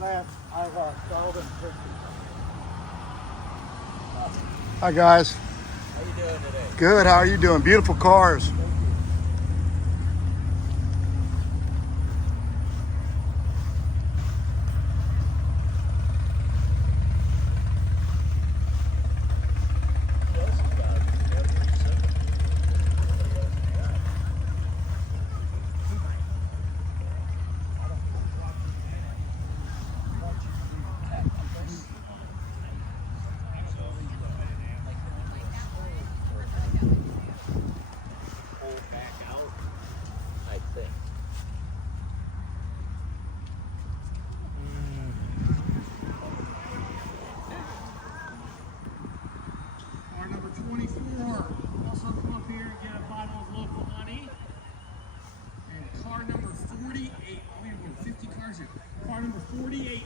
Hi guys. How you doing today? Good. How are you doing? Beautiful cars. I think. Car number 24. Also come up here and get a bottle of local honey. And car number 48. We have 50 cars here. Car number 48.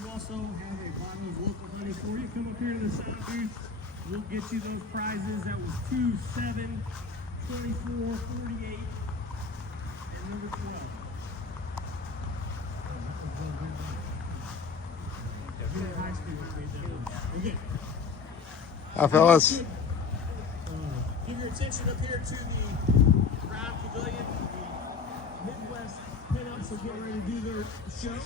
You also have a bottle of local honey for you. Come up here to the sound booth. We'll get you those prizes. That was 2, 7, 24, 48, and number 12. Okay. Hi fellas. Give your attention up here to the Brown Pavilion. The Midwest pinups are getting ready to do their show.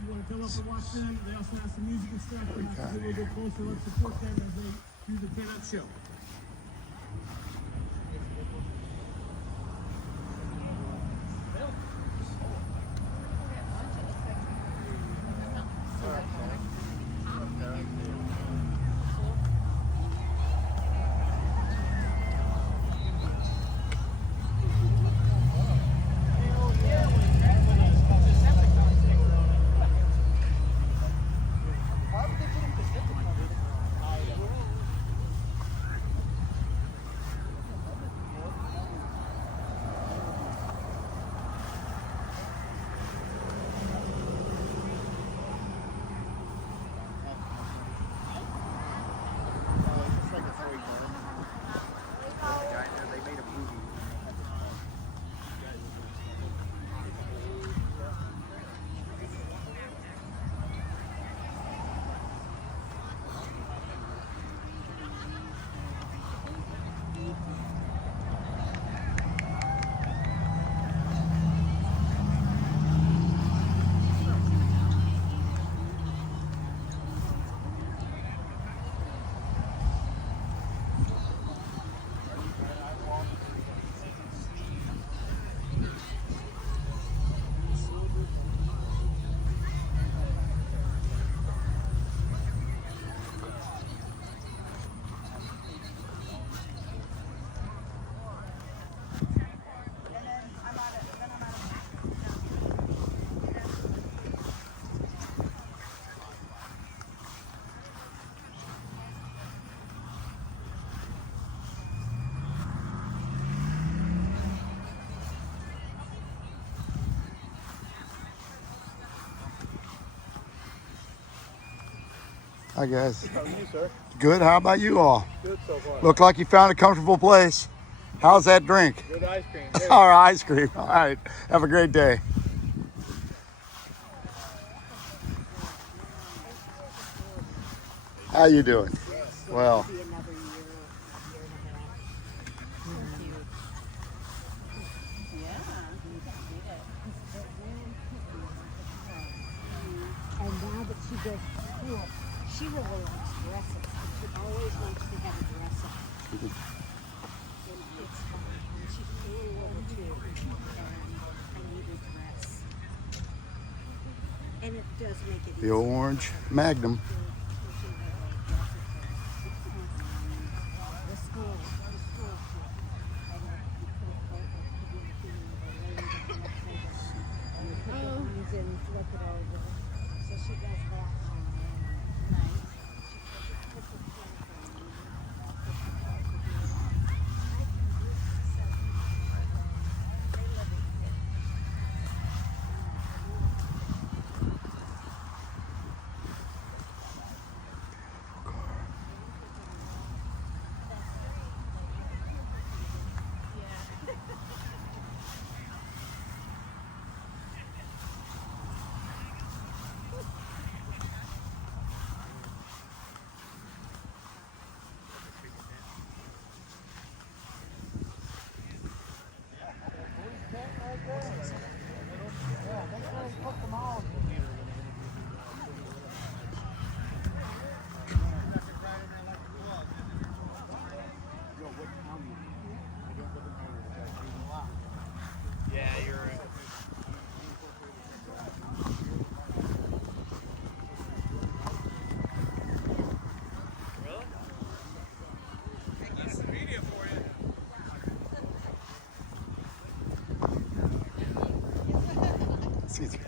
You want to come up and watch them. They also have some music and stuff. We'll have to get a little bit closer. Let's support them as they do the pinup show. Hi guys. How are you, sir? Good. How about you all? Good so far. Look like you found a comfortable place. How's that drink? Good ice cream. All right, ice cream. All right. Have a great day. How you doing? Well. And now that she goes to school, she really likes dresses. She always wants to have a dress on. And it's fun. And she's very little too. And I need a dress. And it does make it easy. The orange Magnum. The school. I know you put it over to be in the and you put the ones in, flip it over. So she does that. Nice. see through.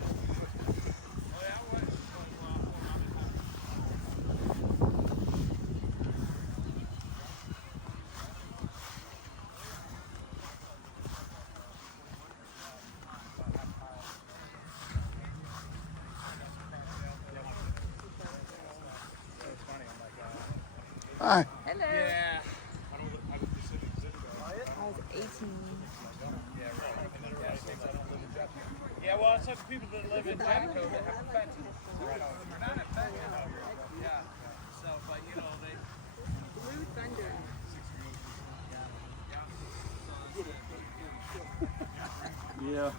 Hi. Hello. Yeah. I was 18. Yeah, well, it's like the people that live in Jacko that have fences. Not a fence. Yeah. So, but you know, they. Blue Thunder. Yeah.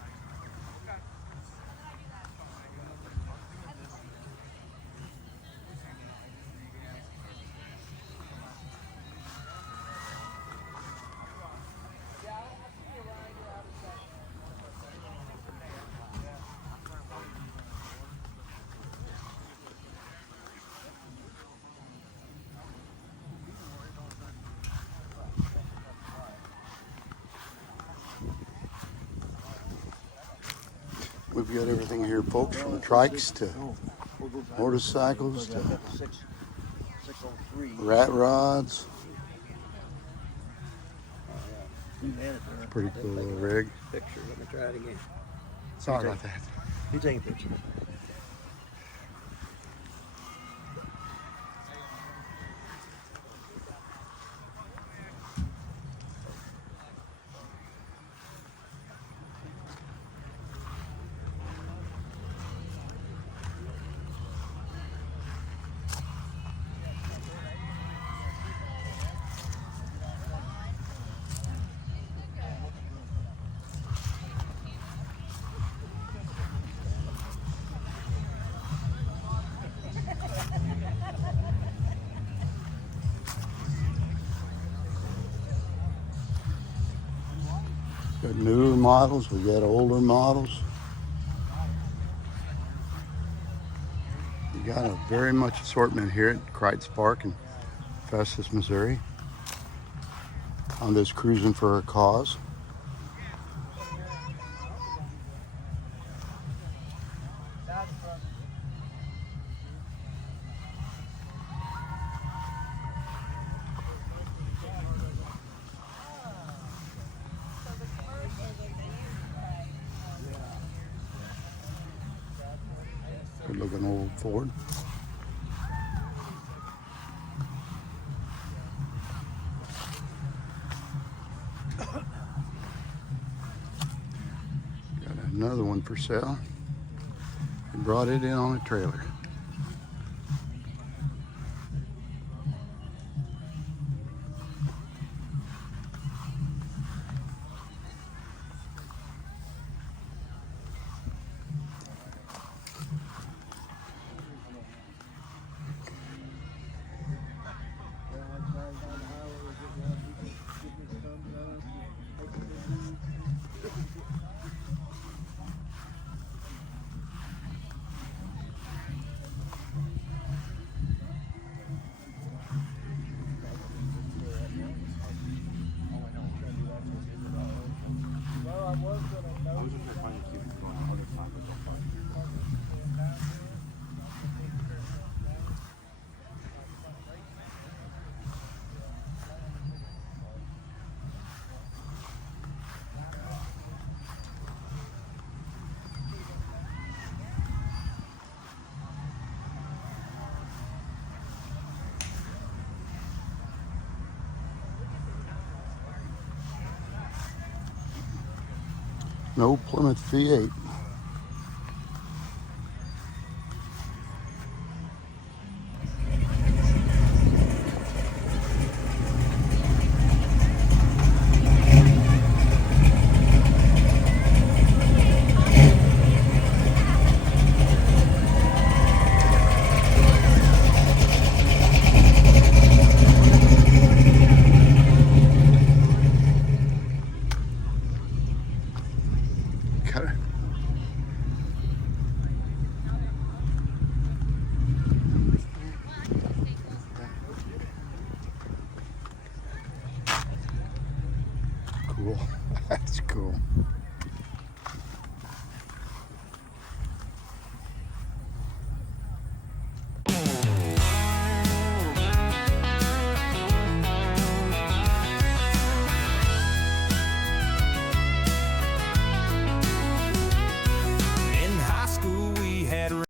We've got everything here, folks, from trikes to motorcycles to 603. rat rods. Pretty cool little rig. Picture. Let me try it again. Sorry about that. You take a picture. Got newer models, we got older models. You got a very much assortment here at Kreitz Park in Festus, Missouri. I'm just cruising for a cause. Good looking old Ford. Got another one for sale. We brought it in on a trailer. No Plymouth V8. Got it. Cool. That's cool.